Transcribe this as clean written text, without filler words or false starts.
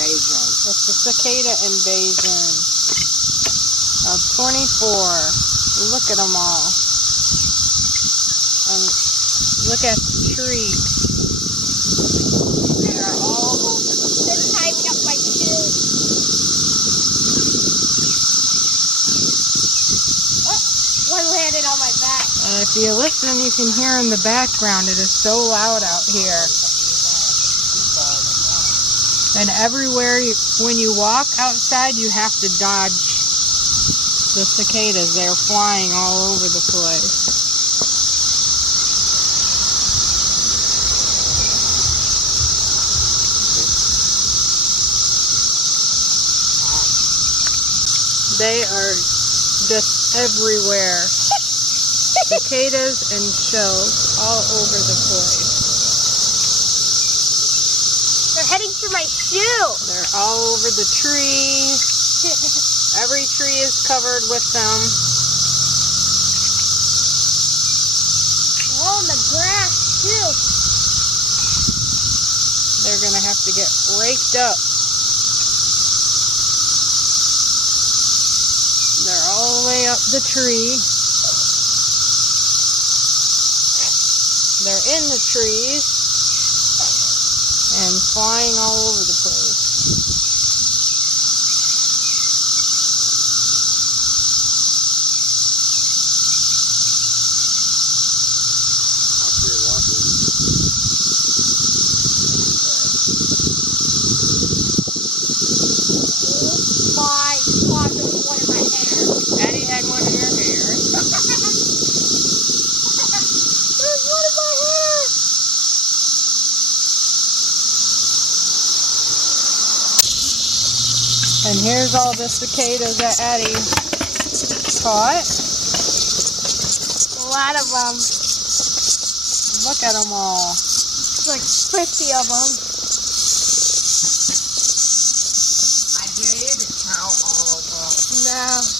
Invasion. It's the Cicada Invasion of 24. Look at them all. And look at the tree. They are all over the place. They're tying up my shoes. Oh, one landed on my back. And if you listen, you can hear in the background. It is so loud out here. And everywhere, when you walk outside, you have to dodge the cicadas. They're flying all over the place. They are just everywhere. Cicadas and shells all over the place. They're heading for my shoe. They're all over the tree. Every tree is covered with them. They're all in the grass, too. They're going to have to get raked up. They're all the way up the tree. They're in the trees and flying all over the place. My God, there's one in my hair. Addie had one in her hair. There's one in my hair. And here's all the cicadas that Addie caught. A lot of them. Look at them all. There's like 50 of them. I dare you to count all of them. No.